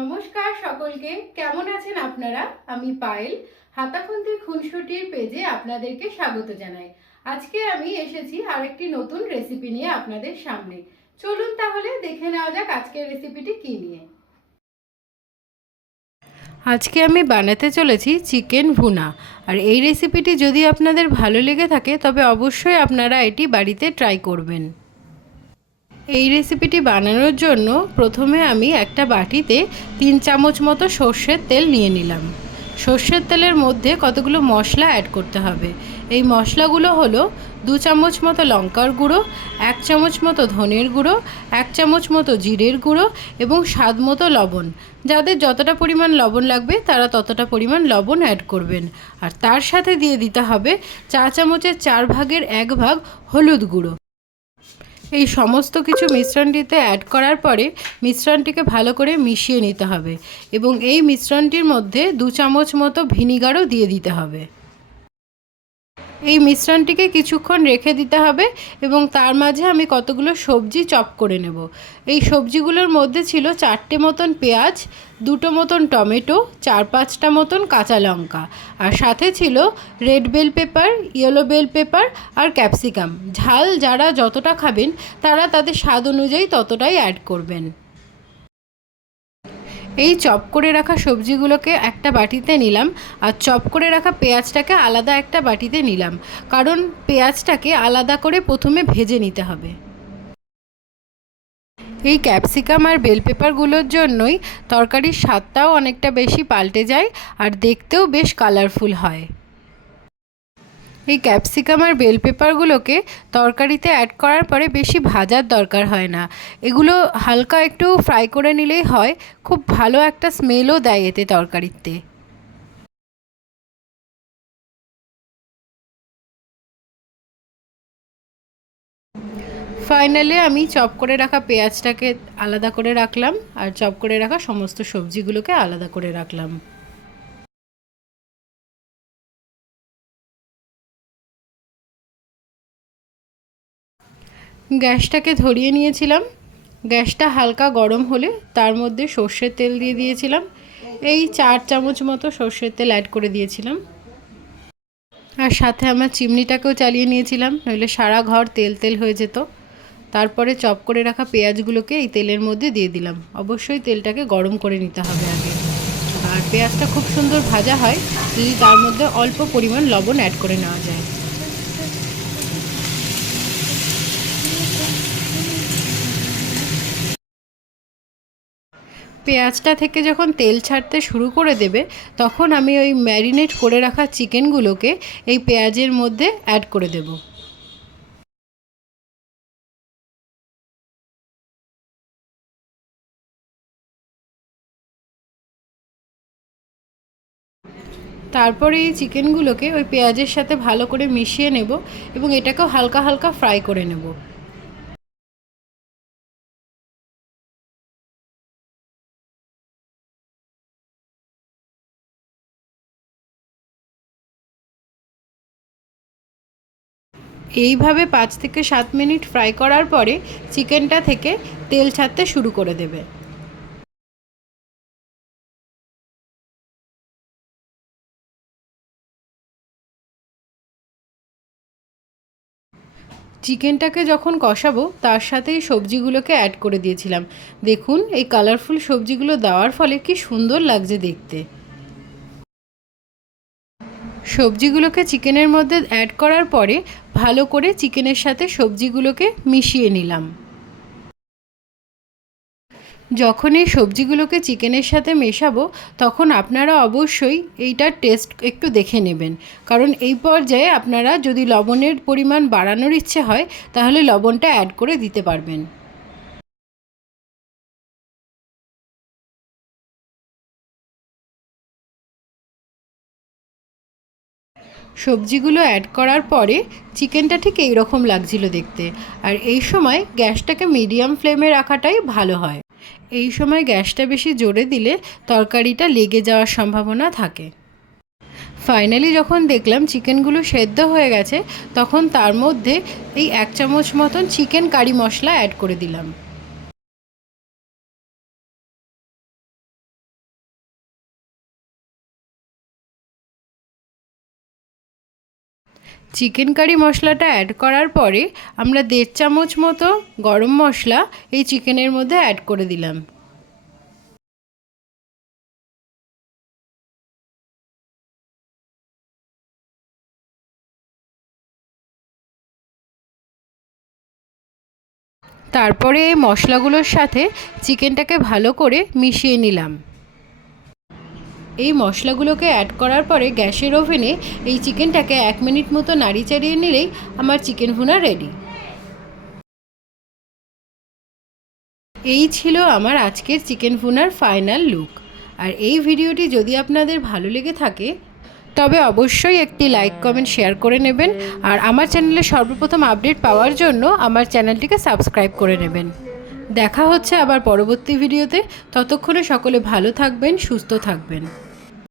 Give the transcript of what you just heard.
নমস্কার সকলকে, কেমন আছেন আপনারা? আমি পায়েল হাতাখুন্তি খুনসুটির পেজে আপনাদেরকে স্বাগত জানাই। আজকে আমি এসেছি আরেকটি নতুন রেসিপি নিয়ে আপনাদের সামনে। চলুন তাহলে দেখে নেওয়া যাক আজকের রেসিপিটি কি নিয়ে। আজকে আমি বানাতে চলেছি চিকেন ভুনা। আর এই রেসিপিটি যদি আপনাদের ভালো লেগে থাকে তবে অবশ্যই আপনারা এটি বাড়িতে ট্রাই করবেন। এই রেসিপিটি বানানোর জন্য প্রথমে আমি একটা বাটিতে 3 চামচ মতো সর্ষের তেল নিয়ে নিলাম। সর্ষের তেলের মধ্যে কতগুলো মশলা অ্যাড করতে হবে। এই মশলাগুলো হলো 2 চামচ মতো লঙ্কার গুঁড়ো, 1 চামচ মতো ধনের গুঁড়ো, 1 চামচ মতো জিরের গুঁড়ো এবং স্বাদ মতো লবণ। যাদের যতটা পরিমাণ লবণ লাগবে তারা ততটা পরিমাণ লবণ অ্যাড করবেন। আর তার সাথে দিয়ে দিতে হবে 4 চামচের 4 ভাগের 1 ভাগ হলুদ গুঁড়ো। এই সমস্ত কিছু মিশ্রণটিতে অ্যাড করার পরে মিশ্রণটিকে ভালো করে মিশিয়ে নিতে হবে এবং এই মিশ্রণটির মধ্যে 2 চামচ মতো ভিনিগারও দিয়ে দিতে হবে। এই মিশ্রণটিকে কিছুক্ষণ রেখে দিতে হবে এবং তার মাঝে আমি কতগুলো সবজি চপ করে নেব। এই সবজিগুলোর মধ্যে ছিল 4টে মতন পেঁয়াজ, 2টো মতন টমেটো, 4-5টা মতন কাঁচা লঙ্কা, আর সাথে ছিল red bell pepper, yellow bell pepper আর ক্যাপসিকাম। ঝাল যারা যতটা খাবেন তারা তাদের স্বাদ অনুযায়ী ততটাই অ্যাড করবেন। এই চপ করে রাখা সবজিগুলোকে একটা বাটিতে নিলাম আর চপ করে রাখা পেঁয়াজটাকে আলাদা একটা বাটিতে নিলাম, কারণ পেঁয়াজটাকে আলাদা করে প্রথমে ভেজে নিতে হবে। এই ক্যাপসিকাম আর বেল পেপারগুলোর জন্যই তরকারির স্বাদটাও অনেকটা বেশি পাল্টে যায় আর দেখতেও বেশ কালারফুল হয়। এই ক্যাপসিকাম আর বেল পেপারগুলোকে তরকারিতে অ্যাড করার পরে বেশি ভাজার দরকার হয় না, এগুলো হালকা একটু ফ্রাই করে নিলেই হয়। খুব ভালো একটা স্মেলও দেয় এতে তরকারিতে। ফাইনালি আমি চপ করে রাখা পেঁয়াজটাকে আলাদা করে রাখলাম আর চপ করে রাখা সমস্ত সবজিগুলোকে আলাদা করে রাখলাম। গ্যাসটাকে ধরিয়ে নিয়েছিলাম। গ্যাসটা হালকা গরম হলে তার মধ্যে সর্ষের তেল দিয়ে দিয়েছিলাম। এই 4 চামচ মতো সর্ষের তেল অ্যাড করে দিয়েছিলাম আর সাথে আমার চিমনিটাকেও চালিয়ে নিয়েছিলাম, নইলে সারা ঘর তেল তেল হয়ে যেত। তারপরে চপ করে রাখা পেঁয়াজগুলোকে এই তেলের মধ্যে দিয়ে দিলাম। অবশ্যই তেলটাকে গরম করে নিতে হবে আগে। আর পেঁয়াজটা খুব সুন্দর ভাজা হয় যদি তার মধ্যে অল্প পরিমাণ লবণ অ্যাড করে নেওয়া যায়। পেঁয়াজটা থেকে যখন তেল ছাড়তে শুরু করে দেবে তখন আমি ওই ম্যারিনেট করে রাখা চিকেনগুলোকে এই পেঁয়াজের মধ্যে অ্যাড করে দেব। তারপরে এই চিকেনগুলোকে ওই পেঁয়াজের সাথে ভালো করে মিশিয়ে নেব এবং এটাকেও হালকা হালকা ফ্রাই করে নেব। এইভাবে 5 থেকে 7 মিনিট ফ্রাই করার পরে চিকেনটা থেকে তেল ছাড়তে শুরু করে দেবে। চিকেনটাকে যখন কষাবো তার সাথেই সবজিগুলোকে অ্যাড করে দিয়েছিলাম। দেখুন এই কালারফুল সবজিগুলো দেওয়ার ফলে কি সুন্দর লাগছে দেখতে। সবজিগুলোকে চিকেনের মধ্যে অ্যাড করার পরে ভালো করে চিকেনের সাথে সবজিগুলোকে মিশিয়ে নিলাম। যখন এই সবজিগুলোকে চিকেনের সাথে মেশাবো তখন আপনারা অবশ্যই এইটার টেস্ট একটু দেখে নেবেন, কারণ এই পর্যায়ে আপনারা যদি লবণের পরিমাণ বাড়ানোর ইচ্ছে হয় তাহলে লবণটা অ্যাড করে দিতে পারবেন। সবজিগুলো অ্যাড করার পরে চিকেনটা ঠিক এই রকম লাগছিল দেখতে। আর এই সময় গ্যাসটাকে মিডিয়াম ফ্লেমে রাখাটাই ভালো হয়। এই সময় গ্যাসটা বেশি জোরে দিলে তরকারিটা লেগে যাওয়ার সম্ভাবনা থাকে। ফাইনালি যখন দেখলাম চিকেনগুলো সেদ্ধ হয়ে গেছে তখন তার মধ্যে এই 1 চামচ মতন চিকেন কারি মশলা অ্যাড করে দিলাম। চিকেন কারি মশলাটা অ্যাড করার পরে আমরা 1.5 চামচ মতো গরম মশলা এই চিকেনের মধ্যে অ্যাড করে দিলাম। তারপরে এই মশলাগুলোর সাথে চিকেনটাকে ভালো করে মিশিয়ে নিলাম। এই মশলাগুলোকে অ্যাড করার পরে গ্যাসের ওভেনে এই চিকেনটাকে 1 মিনিট মতো নাড়ি চাড়িয়ে নিলেই আমার চিকেন ভুনা রেডি। এই ছিল আমার আজকের চিকেন ভুনার ফাইনাল লুক। আর এই ভিডিওটি যদি আপনাদের ভালো লেগে থাকে তবে অবশ্যই একটি লাইক কমেন্ট শেয়ার করে নেবেন। আর আমার চ্যানেলে সর্বপ্রথম আপডেট পাওয়ার জন্য আমার চ্যানেলটিকে সাবস্ক্রাইব করে নেবেন। দেখা হচ্ছে আবার পরবর্তী ভিডিওতে। ততক্ষণে সকলে ভালো থাকবেন, সুস্থ থাকবেন।